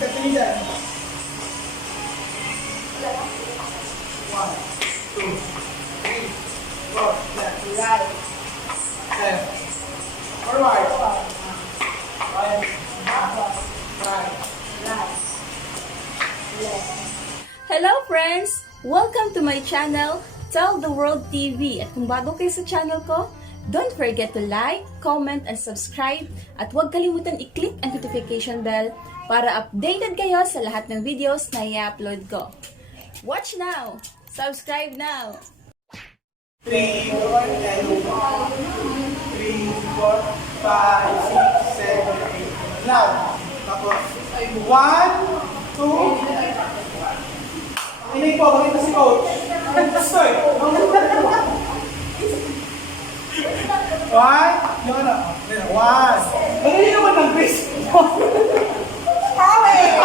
Step nyo dyan. 1, 2, 3, 4, left, right, left, forward, right, right, left. Hello friends! Welcome to my channel, Tell the World TV. At kung bago kayo sa channel ko, don't forget to like, comment, and subscribe. At huwag kalimutan i-click ang notification bell para updated kayo sa lahat ng videos na i-upload ko. Watch now! Subscribe now! 3, 4, and 1, 3, 4, 5, 6, 7, 8. Loud. Tapos, 1, 2. Inay po, bakit na si coach? Stoy. 1, yung ano? 1. Magaling naman ng Chris. Hawi!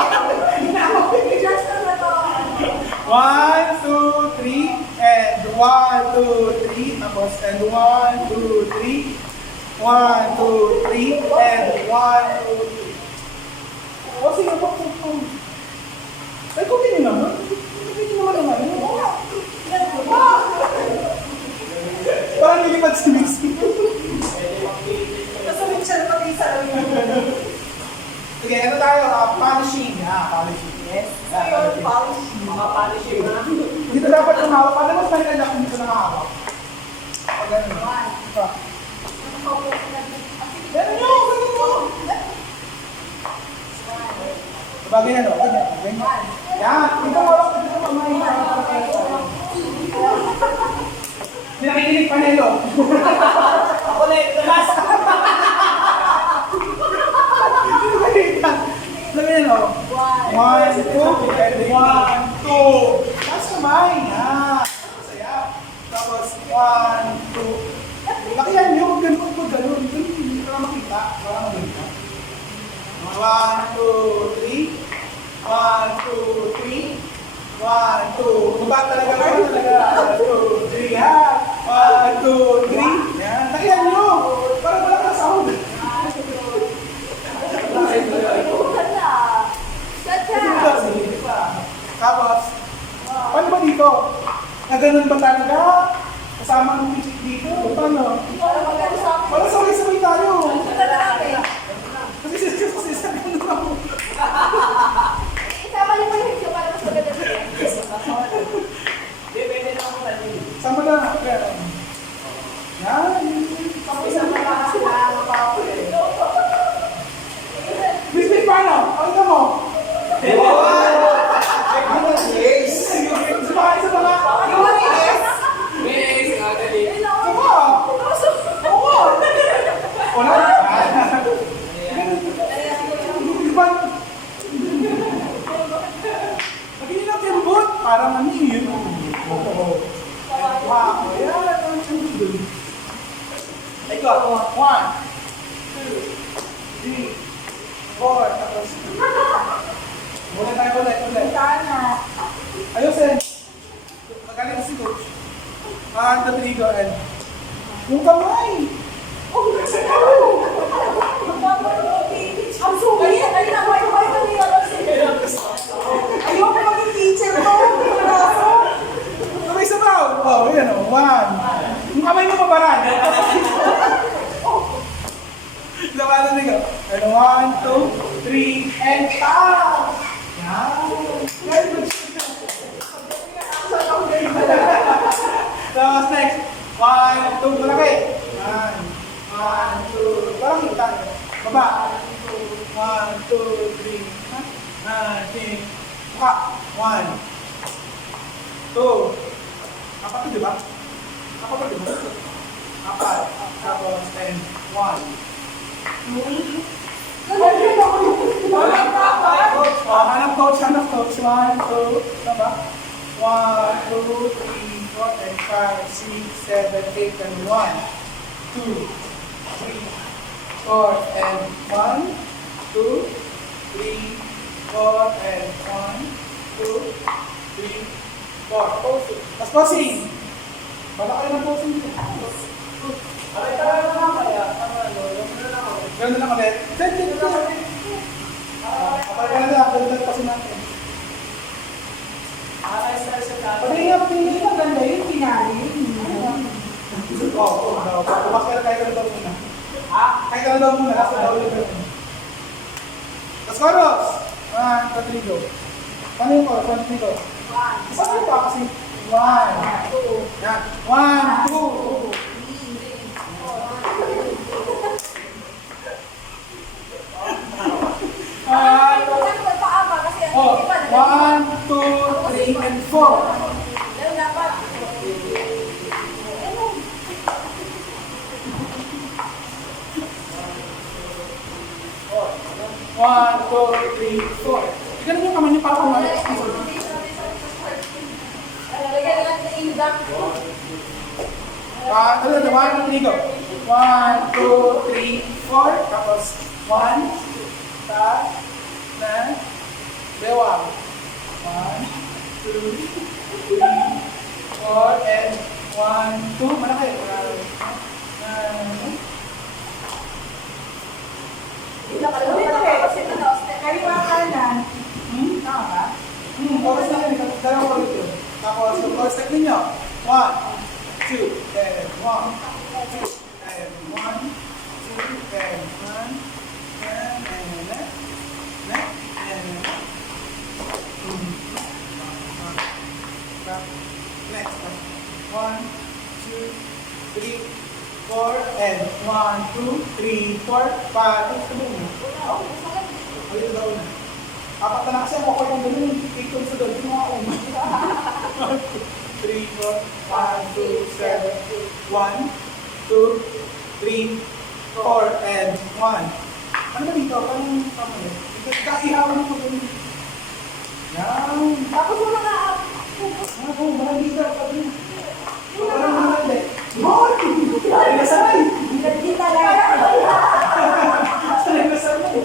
1, 2, 3, and 1, 2, 3, tapos, and 1, 2, 3, 1, 2, 3, and 1, 2, 3. O, sige po. Ay, kung hindi naman. Hindi naman naman. Parang nilipad si Missy. Kasalit siya na pati sa rin. Sige, ito tayo. Polishing. Polishing. Yes. Polishing. Mga polishing na. Dito dapat kumawak. Paano mas may anak kung dito nakahawak? Pag gano'n. Gano'n nyo! Gano'n mo! Bagay na no? Ganyan. Yan. Dito mawak ka dito mamay. Hindi nakikinig panelo. Ako na ito. Last. Sabi nyo no? 1, 2, and 1, 2. Last kamay. Masaya. Tapos 1, 2. Lakihan nyo. Huwag ganun. Huwag ganun. Hindi ka makita. Parang maganda. 1, 2, 3. 1, 2, 3. 1, 2. Baba talaga. 1, 2, 3. 1, 2, 3. Yan. Lakihan nyo. Parang wala ka sound. Tapos, paano ba dito? Na ganun ba talaga? Kasama ng pichik dito? Paano? Parang sabay-sabay tayo. Kasi sa ganun ako. Isama niyo pa yung video para mas maganda siya. Depende na ako sa inyo. Sama na. Yan. Isama na sila mapapuli. Bisbit, paano? Ano mo? Yes! Sumakay sa mga. Yes! Dali. Sama. Oo. Wala. Pagkinin natin yung boot para manihir. Wow. Yan. Ikaw. 1, 2, 3, 4. Tapos. Ulit. Ayusin. Magaling si coach. 1, 2, 3, go ahead. Yung kamay. Oh, nasa kamay. Ang sumi! Ay, nakuhay ko nila kasi. Ayoko maging teacher ko. Kamay sa tao. Oh, yan o. 1. Yung kamay mo mabaran. Labanan nyo. 1, 2, 3, and tap! Yan. Very good. Tapos next. 1, 2, malaki. 1, 2, parang kita. Baba. 1, 2, 3. Natin. Buka. 1, 2. Apat to, di ba? Apat to, di ba? Apat. Tapos, 10. 1. Hanap coach. 1, 2, tama? 1, 2, 3, 4, and 5, 6, 7, 8, and 1, 2, 3, 4, and 1, 2, 3, 4, and 1, 2, 3, 4. Posing. Mas posing. Bala kayo ng posing. Ay, talaga naman kaya. Ganun lang ulit. Kapag ka na lang, dagdag pa natin. Pati maganda yun, kinain. Oo, kapag kahit ka na daw muna. Kahit ka na daw muna, kasi daw ulit ka muna. Las Coros! Rodrigo. Paano yung Coros? Paano yung Coros? Isa ko pa kasi. 1, 2. Yan. 1, 2. Oh, 1, 2, 3, and 4. One, two, three, four. Ganun yung kamay niyo para kumalik. Ano, 1, 2, 3, go. 1, 2, 3, 4. Tapos, 1, na, bewang. 1, 2, 3, 4, and 1, 2. Malaki. Kaliwa kanan. Tama ba? Oras na yun. Dalawang ulit yun. Tapos, yung oras step ninyo. 1, 2, and 1, 2, and 1, 2, and 1, and next. 1, 2, 3, 4, and 1, 2, 3, 4, 5. Ito mo. Ulit daw na. Apat na kasi ako yung ganun. Ikon sa doon. Yung mga uma. 1, 2, 3, 4, 5, 2, 7, 1, 2, 3, 4, and 1. Ano ba dito? Parang tama yun. Ihawan mo ganun. Yan. Tapos mo na Ako, marang dito. Parang mahali. Hoy! Sanay na sanay. Hindi talaga. Sanay na sanay.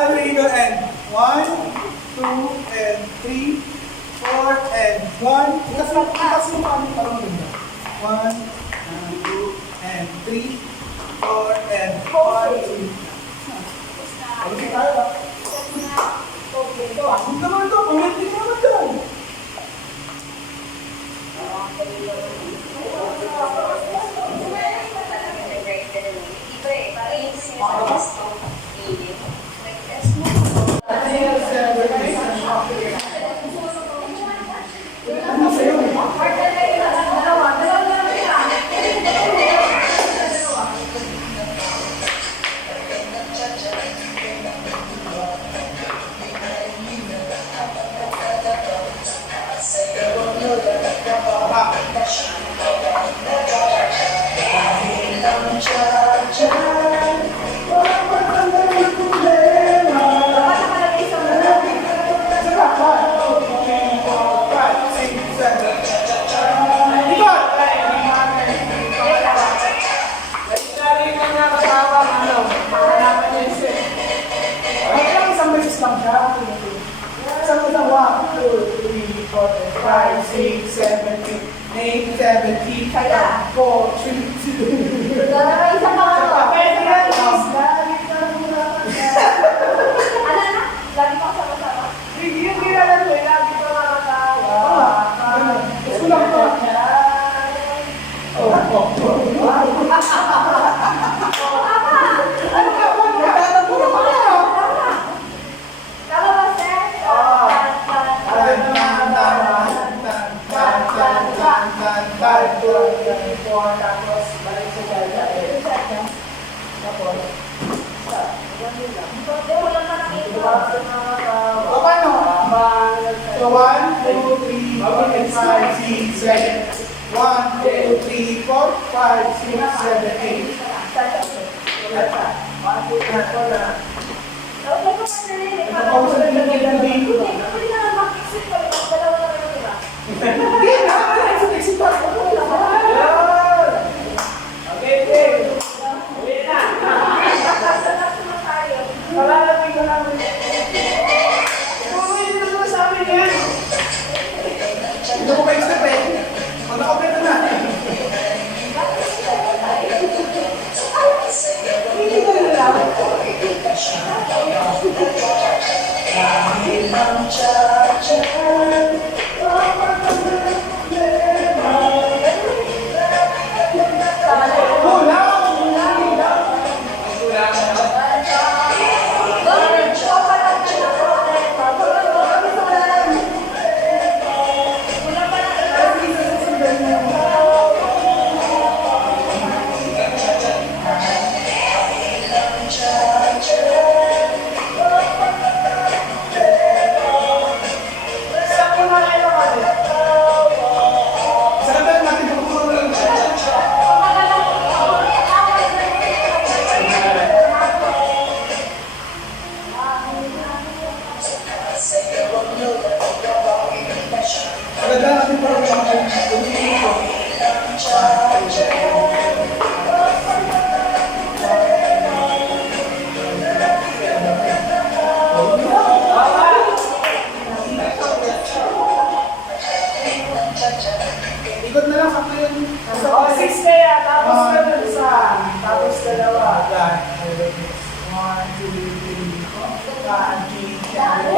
There you go. And 1, 2, and 3, 4, and 1. Ikas mo pa ano para maganda. 1, 2, and 3, 4, and 5. Alis tayo ba? Pasok naman ito. Pamitin naman dyan. So 1, 2, 3, 4, 5, 6, 7. 1, 2, 3, 4, 5, 6, 7, 8. Ito ko pa-expect eh. Pag na-open na natin. Hindi ko na lang.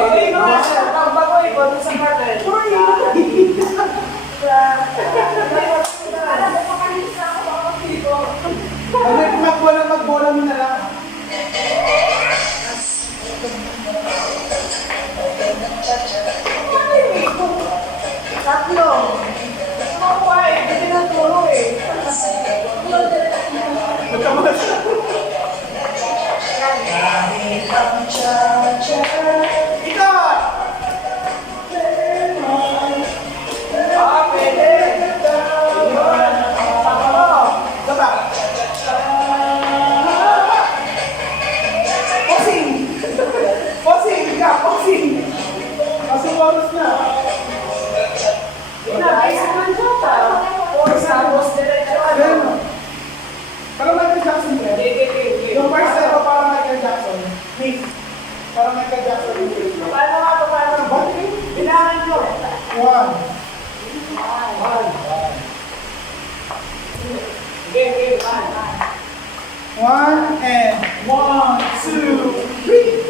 Okay, master. Pagbago eh, kung sa natin. Magbola mo na lang. Tatlo. Makuha eh. Hindi na turo eh. Magkamas. Ika! Pwede. Diba? Posing! Posing! Ika! Posing! Pasong oras na. Ganun. Parang Michael Jackson ba? Yung first set ko parang Michael Jackson. Parang Michael Jackson. Paano nga ito? Paano? Bilangan nyo. One. One and 1, 2, 3.